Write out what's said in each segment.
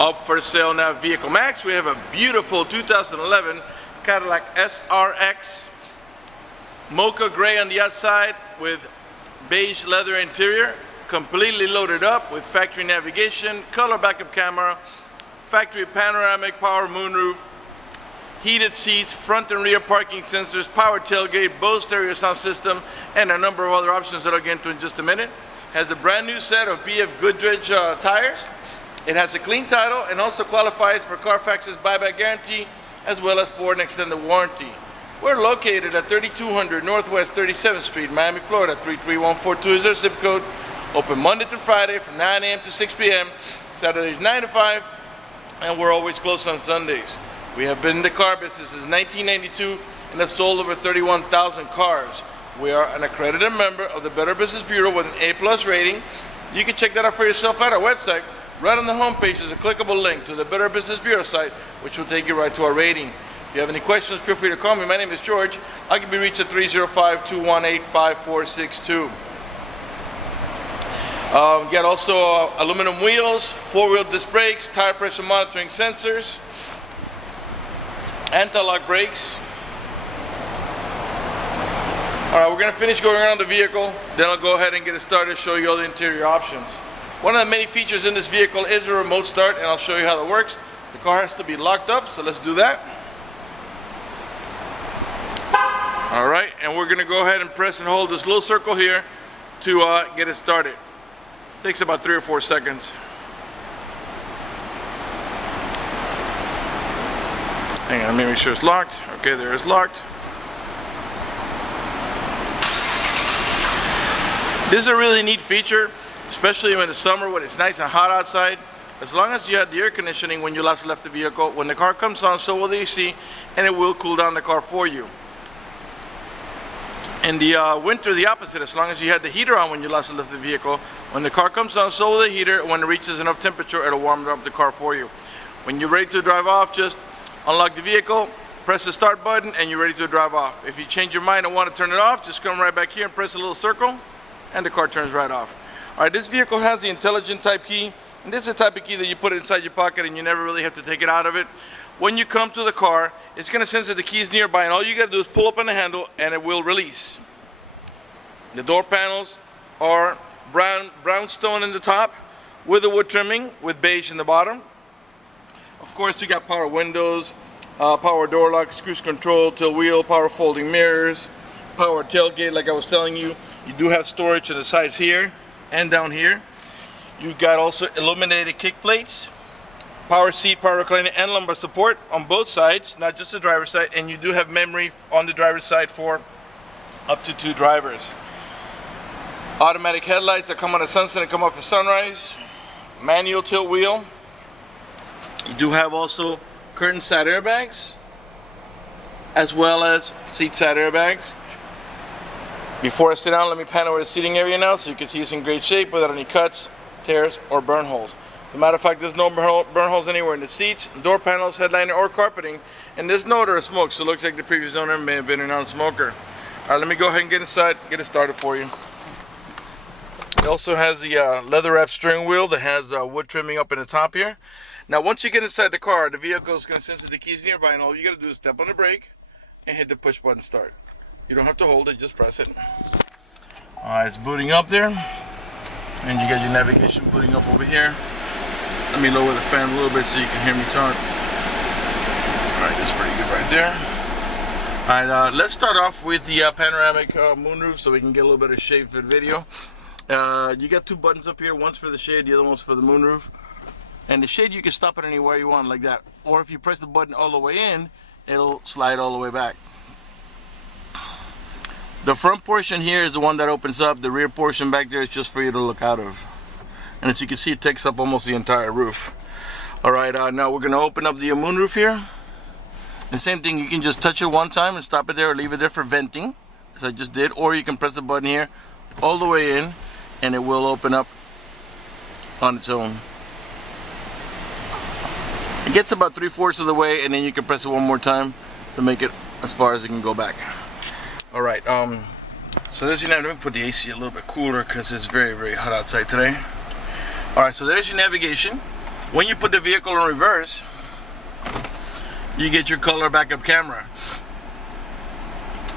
Up for sale now, Vehiclemax. We have a beautiful 2011 Cadillac SRX, mocha gray on the outside with beige leather interior, completely loaded up with factory navigation, color backup camera, factory panoramic power moonroof, heated seats, front and rear parking sensors, power tailgate, Bose stereo sound system, and a number of other options that I'll get into in just a minute. Has a brand new set of BF Goodrich tires. It has a clean title and also qualifies for Carfax's buyback guarantee as well as for an extended warranty. We're located at 3200 Northwest 37th Street, Miami, Florida, 33142 is our zip code. Open Monday through Friday from 9 a.m. to 6 p.m. Saturdays 9 to 5, and we're always closed on Sundays. We have been in the car business since 1992 and have sold over 31,000 cars. We are an accredited member of the Better Business Bureau with an A+ rating. You can check that out for yourself at our website. Right on the homepage is a clickable link to the Better Business Bureau site, which will take you right to our rating. If you have any questions, feel free to call me. My name is George. I can be reached at 305-218-5462. Got also aluminum wheels, four-wheel disc brakes, tire pressure monitoring sensors, anti-lock brakes. Alright, we're going to finish going around the vehicle, then I'll go ahead and get it started, show you all the interior options. One of the many features in this vehicle is a remote start, and I'll show you how that works. The car has to be locked up, so let's do that. Alright, and we're going to go ahead and press and hold this little circle here to get it started. Takes about 3 or 4 seconds. Hang on, let me make sure it's locked. Okay, there it's locked. This is a really neat feature, especially in the summer when it's nice and hot outside. As long as you had the air conditioning when you last left the vehicle, when the car comes on, so will the AC, and it will cool down the car for you. In the winter, the opposite. As long as you had the heater on when you last left the vehicle, when the car comes on, so will the heater. When it reaches enough temperature, it'll warm up the car for you. When you're ready to drive off, just unlock the vehicle, press the start button, and you're ready to drive off. If you change your mind and want to turn it off, just come right back here and press a little circle, and the car turns right off. Alright, this vehicle has the intelligent type key, and this is a type of key that you put inside your pocket and you never really have to take it out of it. When you come to the car, it's going to sense that the key is nearby, and all you got to do is pull up on the handle and it will release. The door panels are brown stone in the top with a wood trimming with beige in the bottom. Of course, you got power windows, power door lock, cruise control, tilt wheel, power folding mirrors, power tailgate like I was telling you. You do have storage on the sides here and down here. You got also illuminated kick plates, power seat, power recliner, and lumbar support on both sides, not just the driver's side, and you do have memory on the driver's side for up to 2 drivers. Automatic headlights that come on the sunset and come off the sunrise. Manual tilt wheel. You do have also curtain side airbags as well as seat side airbags. Before I sit down, let me pan over the seating area now so you can see it's in great shape without any cuts, tears, or burn holes. As a matter of fact, there's no burn holes anywhere in the seats, door panels, headliner, or carpeting, and there's no odor of smoke, so it looks like the previous owner may have been a non-smoker. Alright, let me go ahead and get inside, get it started for you. It also has the leather wrap steering wheel that has wood trimming up in the top here. Now, once you get inside the car, the vehicle is going to sense that the key is nearby, and all you got to do is step on the brake and hit the push button start. You don't have to hold it, just press it. Alright, it's booting up there. And you got your navigation booting up over here. Let me lower the fan a little bit so you can hear me talk. Alright, that's pretty good right there. Alright, let's start off with the panoramic moonroof so we can get a little bit of shade for the video. You got 2 buttons up here, one's for the shade, the other one's for the moonroof. And the shade you can stop it anywhere you want like that. Or if you press the button all the way in, it'll slide all the way back. The front portion here is the one that opens up. The rear portion back there is just for you to look out of. And as you can see, it takes up almost the entire roof. Alright, now we're going to open up the moonroof here. And same thing, you can just touch it one time and stop it there or leave it there for venting, as I just did. Or you can press the button here all the way in and it will open up on its own. It gets about 3/4 of the way, and then you can press it one more time to make it as far as it can go back. Alright, so there's your navigation. Let me put the AC a little bit cooler because it's very, very hot outside today. Alright, so there's your navigation. When you put the vehicle in reverse, you get your color backup camera.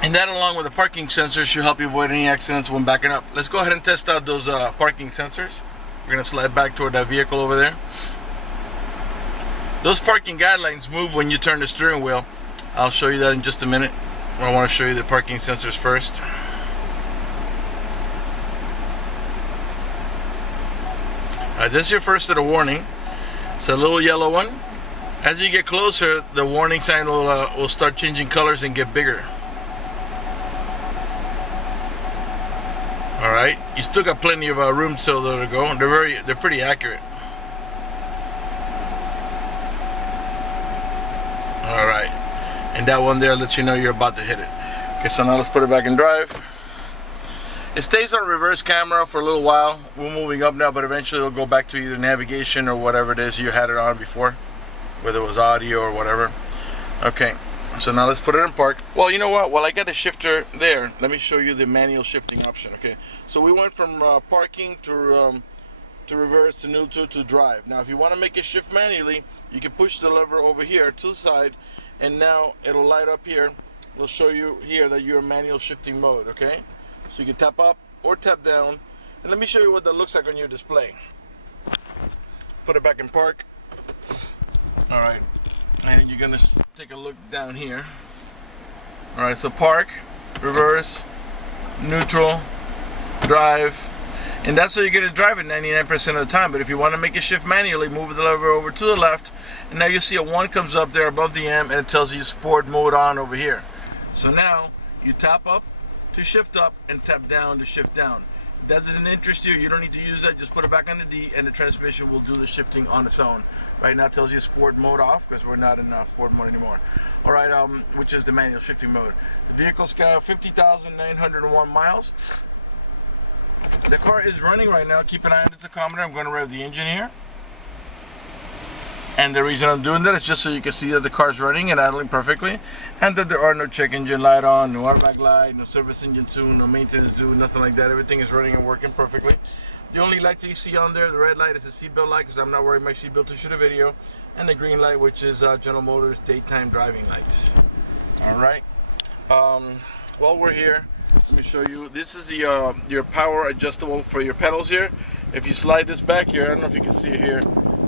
And that, along with the parking sensors, should help you avoid any accidents when backing up. Let's go ahead and test out those parking sensors. We're going to slide back toward that vehicle over there. Those parking guidelines move when you turn the steering wheel. I'll show you that in just a minute. I want to show you the parking sensors first. Alright, this is your first of the warning. It's a little yellow one. As you get closer, the warning sign will start changing colors and get bigger. Alright, you still got plenty of room still there to go. They're pretty accurate. Alright, and that one there lets you know you're about to hit it. Okay, so now let's put it back in drive. It stays on reverse camera for a little while. We're moving up now, but eventually it'll go back to either navigation or whatever it is you had it on before, whether it was audio or whatever. Okay, so now let's put it in park. Well, you know what? While I got the shifter there, let me show you the manual shifting option. Okay, so we went from parking to reverse to neutral to drive. Now, if you want to make it shift manually, you can push the lever over here to the side, and now it'll light up here. It'll show you here that you're in manual shifting mode. Okay. So you can tap up or tap down, and let me show you what that looks like on your display. Put it back in park. Alright, and you're gonna take a look down here. Alright, so park, reverse, neutral, drive, and that's how you're gonna drive it 99% of the time. But if you want to make it shift manually, move the lever over to the left, and now you see a 1 comes up there above the M, and it tells you sport mode on over here. So now you tap up to shift up and tap down to shift down. If that doesn't interest you, you don't need to use that. Just put it back on the D, and the transmission will do the shifting on its own. Right now it tells you sport mode off because we're not in sport mode anymore. All right, which is the manual shifting mode. The vehicle's got 50,901 miles. The car is running right now. Keep an eye on the tachometer. I'm going to rev the engine here. And the reason I'm doing that is just so you can see that the car's running and idling perfectly, and that there are no check engine light on, no airbag light, no service engine tune, no maintenance due, nothing like that. Everything is running and working perfectly. The only lights that you see on there, the red light is the seatbelt light because I'm not wearing my seatbelt to shoot a video, and the green light, which is General Motors daytime driving lights. All right. While we're here, let me show you. This is the your power adjustable for your pedals here. If you slide this back here, I don't know if you can see it here,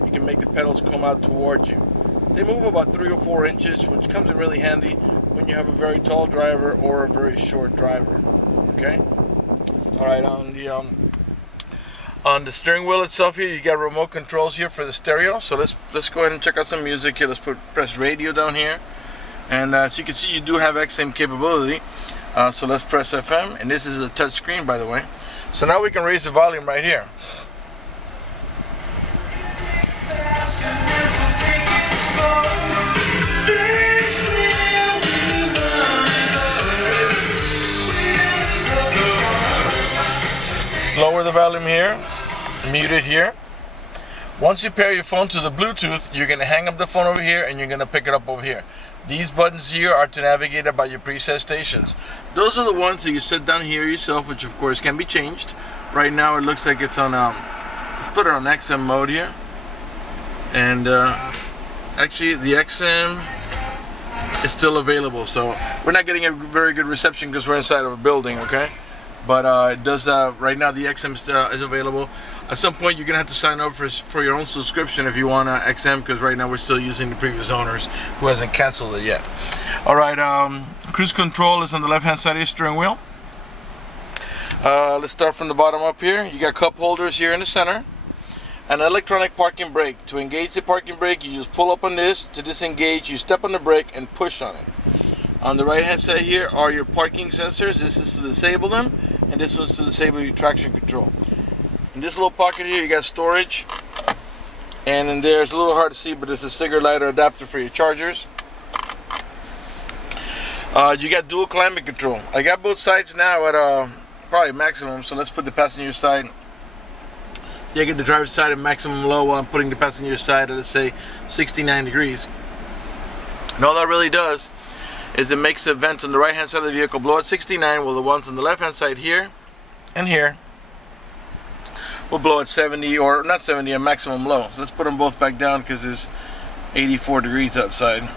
you can make the pedals come out towards you. They move about 3 or 4 inches, which comes in really handy when you have a very tall driver or a very short driver. Okay. All right. On the steering wheel itself here, you got remote controls here for the stereo. So let's go ahead and check out some music here. Let's press radio down here, and so you can see you do have XM capability. So let's press FM, and this is a touch screen, by the way. So now we can raise the volume right here. Lower the volume here, mute it here. Once you pair your phone to the Bluetooth, you're going to hang up the phone over here and you're going to pick it up over here. These buttons here are to navigate about your preset stations. Those are the ones that you set down here yourself, which of course can be changed. Right now it looks like it's on, let's put it on XM mode here. And actually the XM is still available, so we're not getting a very good reception because we're inside of a building, okay? But it does right now. The XM is available. At some point, you're gonna have to sign up for your own subscription if you want XM, because right now we're still using the previous owners who hasn't canceled it yet. All right, cruise control is on the left-hand side of your steering wheel. Let's start from the bottom up here. You got cup holders here in the center. An electronic parking brake. To engage the parking brake, you just pull up on this. To disengage, you step on the brake and push on it. On the right hand side here are your parking sensors. This is to disable them, and this one's to disable your traction control. In this little pocket here, you got storage, and in there, it's a little hard to see, but it's a cigarette lighter adapter for your chargers. You got dual climate control. I got both sides now at probably maximum, so let's put the passenger side. So I get the driver's side at maximum low while I'm putting the passenger side at, let's say, 69 degrees. And all that really does is it makes the vents on the right hand side of the vehicle blow at 69, while the ones on the left hand side here and here will blow at 70, or not 70, a maximum low. So let's put them both back down because it's 84 degrees outside.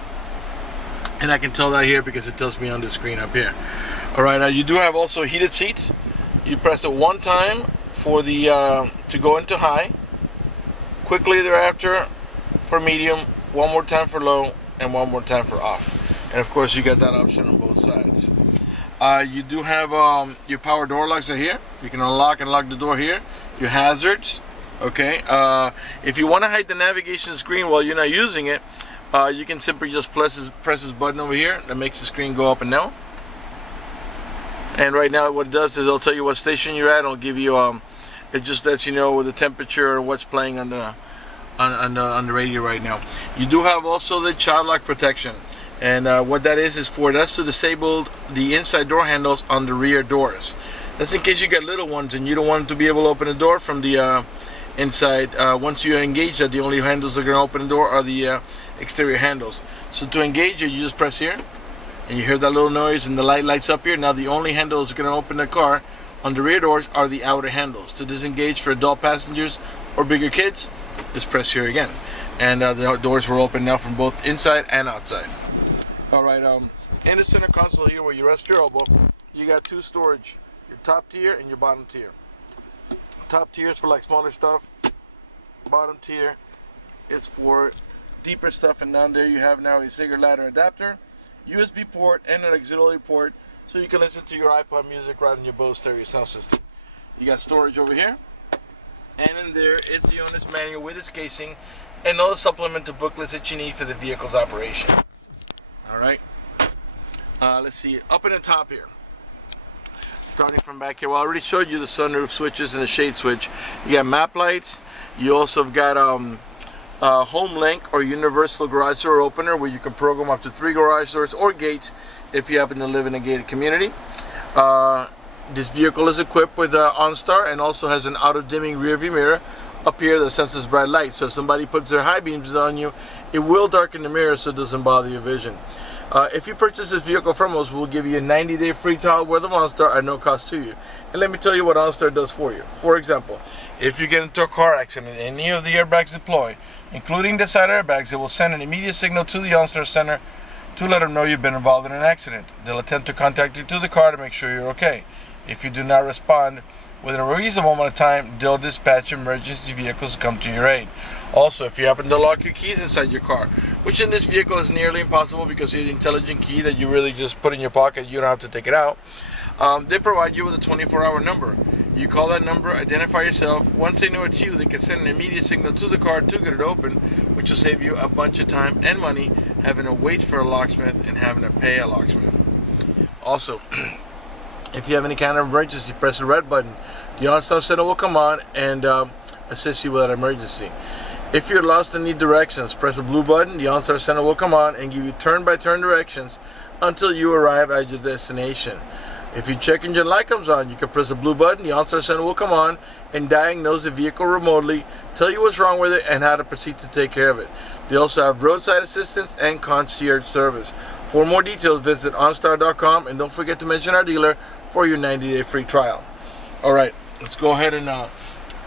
And I can tell that here because it tells me on the screen up here. All right, now you do have also heated seats. You press it one time for the to go into high. Quickly thereafter for medium, one more time for low, and one more time for off. And of course you got that option on both sides. You do have your power door locks are here. You can unlock and lock the door here. Your hazards, okay. If you want to hide the navigation screen while you're not using it, you can simply just press this button over here that makes the screen go up and down. And right now what it does is it'll tell you what station you're at. It'll give you it just lets you know the temperature and what's playing on the radio right now. You do have also the child lock protection, and what that is for us to disable the inside door handles on the rear doors. That's in case you got little ones and you don't want them to be able to open the door from the inside. Once you engage that, the only handles that are going to open the door are the exterior handles. So to engage it, you just press here and you hear that little noise and the light lights up here. Now the only handles that are going to open the car on the rear doors are the outer handles. To disengage for adult passengers or bigger kids, just press here again, and the doors will open now from both inside and outside. All right, in the center console here where you rest your elbow, you got two storage, your top tier and your bottom tier. Top tier is for like smaller stuff. Bottom tier is for deeper stuff, and down there you have now a cigarette lighter adapter, USB port, and an auxiliary port, so you can listen to your iPod music right on your Bose stereo sound system. You got storage over here, and in there it's the owner's manual with its casing and all the supplemental booklets that you need for the vehicle's operation. All right, let's see, up in the top here, starting from back here. Well, I already showed you the sunroof switches and the shade switch. You got map lights. You also have got home link or universal garage door opener, where you can program up to 3 garage doors or gates if you happen to live in a gated community. This vehicle is equipped with OnStar and also has an auto dimming rear view mirror up here that senses bright light. So if somebody puts their high beams on you, it will darken the mirror so it doesn't bother your vision. If you purchase this vehicle from us, we'll give you a 90-day free trial worth of OnStar at no cost to you. And let me tell you what OnStar does for you. For example, if you get into a car accident and any of the airbags deploy, including the side airbags, it will send an immediate signal to the OnStar center to let them know you've been involved in an accident. They'll attempt to contact you to the car to make sure you're okay. If you do not respond within a reasonable amount of time, they'll dispatch emergency vehicles to come to your aid. Also, if you happen to lock your keys inside your car, which in this vehicle is nearly impossible because it's an intelligent key that you really just put in your pocket, you don't have to take it out, they provide you with a 24-hour number. You call that number, identify yourself. Once they know it's you, they can send an immediate signal to the car to get it open, which will save you a bunch of time and money having to wait for a locksmith and having to pay a locksmith. Also, if you have any kind of emergency, press the red button. The OnStar center will come on and assist you with that emergency. If you're lost and need directions, press the blue button. The OnStar center will come on and give you turn-by-turn directions until you arrive at your destination. If your check engine light comes on, you can press the blue button. The OnStar center will come on and diagnose the vehicle remotely, tell you what's wrong with it, and how to proceed to take care of it. They also have roadside assistance and concierge service. For more details, visit OnStar.com, and don't forget to mention our dealer for your 90-day free trial. All right, let's go ahead and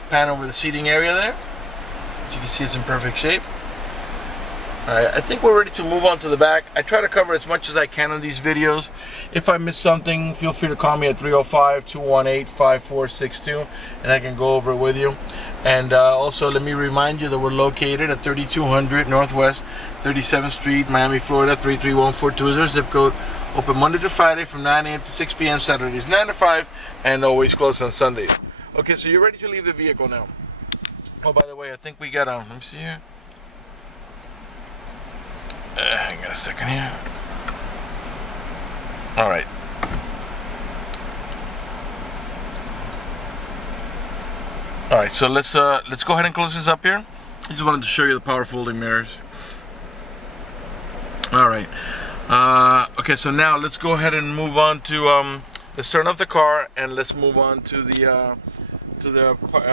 pan over the seating area there. As you can see, it's in perfect shape. All right, I think we're ready to move on to the back. I try to cover as much as I can in these videos. If I miss something, feel free to call me at 305-218-5462, and I can go over it with you. And also, let me remind you that we're located at 3200 Northwest 37th Street, Miami, Florida, 33142 is our zip code. Open Monday to Friday from 9 a.m. to 6 p.m. Saturdays 9 to 5, and always closed on Sundays. Okay, so you're ready to leave the vehicle now. Oh, by the way, I think we got let me see here. Hang on a second here. All right. All right, so let's go ahead and close this up here. I just wanted to show you the power folding mirrors. All right. Okay, so now let's go ahead and move on to let's turn off the car and let's move on to the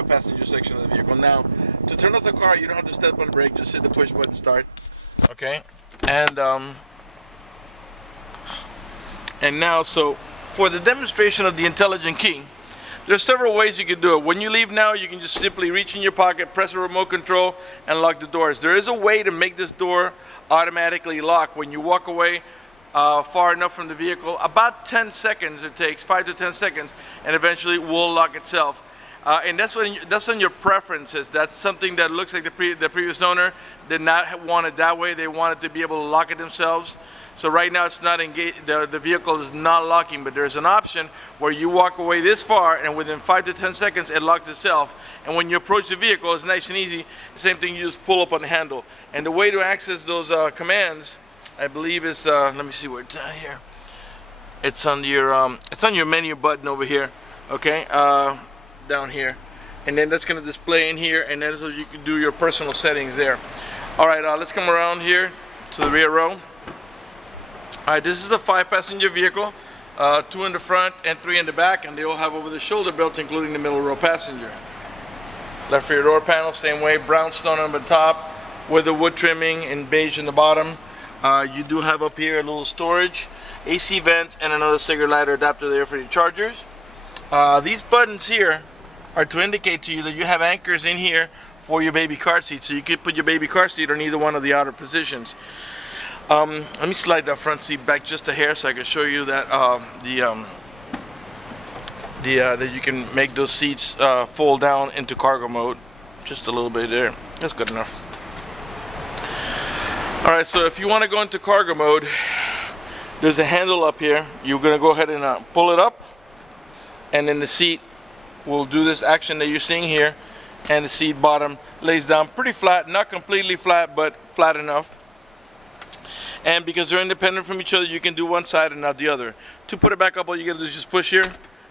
passenger section of the vehicle. Now, to turn off the car, you don't have to step on the brake. Just hit the push button, start. Okay, and now, so for the demonstration of the intelligent key, There's several ways you can do it. When you leave now, you can just simply reach in your pocket, press a remote control, and lock the doors. There is a way to make this door automatically lock when you walk away far enough from the vehicle. About 10 seconds it takes, 5 to 10 seconds, and eventually it will lock itself. And that's on your preferences. That's something that looks like the previous owner did not want it that way. They wanted to be able to lock it themselves. So right now it's not engaged. The vehicle is not locking, but there's an option where you walk away this far, and within 5 to 10 seconds it locks itself. And when you approach the vehicle, it's nice and easy. The same thing, you just pull up on the handle. And the way to access those commands, I believe, is let me see where it's at here. It's on your menu button over here. Okay. Down here, and then that's going to display in here, and then so you can do your personal settings there. All right, let's come around here to the rear row. All right, this is a 5-passenger vehicle, 2 in the front and 3 in the back, and they all have over the shoulder belt, including the middle row passenger. Left rear door panel, same way, brownstone on the top with the wood trimming and beige in the bottom. You do have up here a little storage, AC vent, and another cigarette lighter adapter there for your chargers. These buttons here are to indicate to you that you have anchors in here for your baby car seat, so you could put your baby car seat on either one of the outer positions. Let me slide that front seat back just a hair so I can show you that that you can make those seats fold down into cargo mode. Just a little bit there. That's good enough. All right, so if you want to go into cargo mode, there's a handle up here. You're going to go ahead and pull it up, and then the seat will do this action that you're seeing here, and the seat bottom lays down pretty flat, not completely flat, but flat enough. And because they're independent from each other, you can do one side and not the other. To put it back up, all you gotta do is just push here,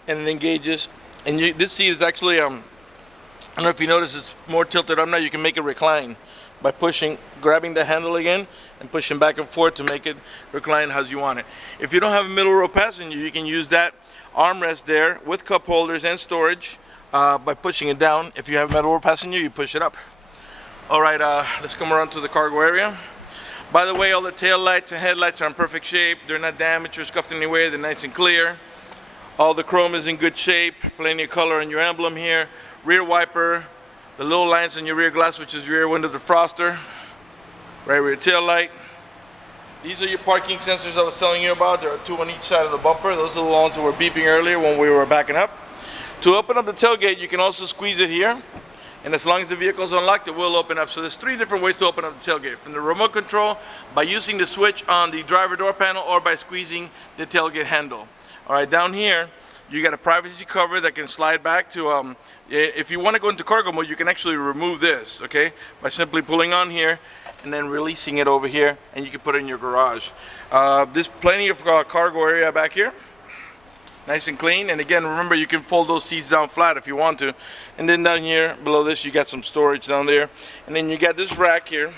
and it engages. And this seat is actually, I don't know if you notice, it's more tilted up now. You can make it recline by grabbing the handle again and pushing back and forth to make it recline as you want it. If you don't have a middle row passenger, you can use that armrest there with cup holders and storage by pushing it down. If you have a middle row passenger, you push it up. All right, let's come around to the cargo area. By the way, all the tail lights and headlights are in perfect shape. They're not damaged or scuffed in any way. They're nice and clear. All the chrome is in good shape. Plenty of color on your emblem here. Rear wiper, the little lines on your rear glass, which is your rear window defroster. Right rear tail light. These are your parking sensors I was telling you about. There are 2 on each side of the bumper. Those are the ones that were beeping earlier when we were backing up. To open up the tailgate, you can also squeeze it here. And as long as the vehicle is unlocked, it will open up. So there's 3 different ways to open up the tailgate. From the remote control, by using the switch on the driver door panel, or by squeezing the tailgate handle. All right, down here, you got a privacy cover that can slide back to, if you want to go into cargo mode, you can actually remove this, okay? By simply pulling on here and then releasing it over here, and you can put it in your garage. There's plenty of cargo area back here. Nice and clean. And again, remember, you can fold those seats down flat if you want to. And then down here, below this, you got some storage down there. And then you got this rack here.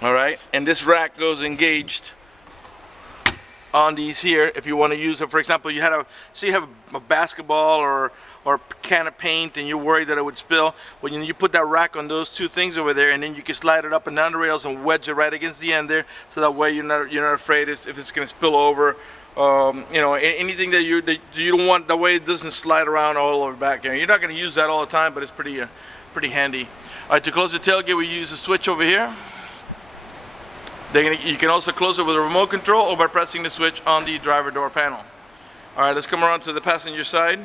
All right, and this rack goes engaged on these here if you want to use it. For example, you have a basketball or a can of paint and you're worried that it would spill. Well, you put that rack on those 2 things over there, and then you can slide it up and down the rails and wedge it right against the end there, so that way you're not afraid if it's going to spill over. Anything that you don't want, that way it doesn't slide around all over back here. You're not going to use that all the time, but it's pretty handy. All right, to close the tailgate, we use a switch over here. You can also close it with a remote control or by pressing the switch on the driver door panel. All right, let's come around to the passenger side.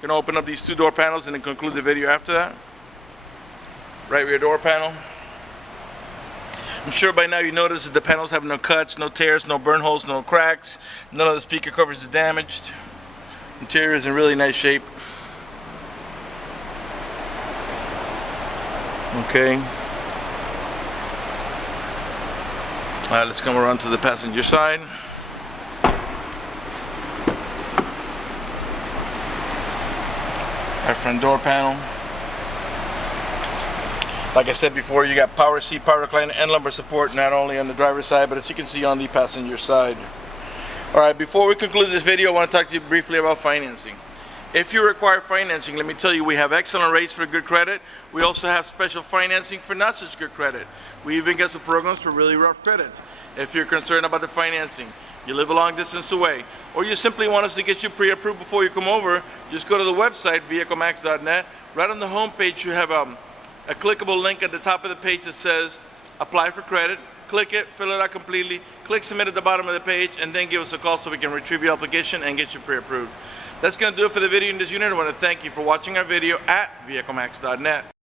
Going to open up these 2 door panels and then conclude the video after that. Right rear door panel. I'm sure by now you notice that the panels have no cuts, no tears, no burn holes, no cracks. None of the speaker covers is damaged. Interior is in really nice shape. Okay. All right, let's come around to the passenger side. Our front door panel. Like I said before, you got power seat, power recliner, and lumbar support, not only on the driver's side, but as you can see on the passenger side. All right, before we conclude this video, I want to talk to you briefly about financing. If you require financing, let me tell you, we have excellent rates for good credit. We also have special financing for not such good credit. We even got some programs for really rough credit. If you're concerned about the financing, you live a long distance away, or you simply want us to get you pre-approved before you come over, just go to the website, vehiclemax.net. Right on the home page, you have a clickable link at the top of the page that says apply for credit. Click it, fill it out completely, click submit at the bottom of the page, and then give us a call so we can retrieve your application and get you pre-approved. That's going to do it for the video in this unit. I want to thank you for watching our video at vehiclemax.net.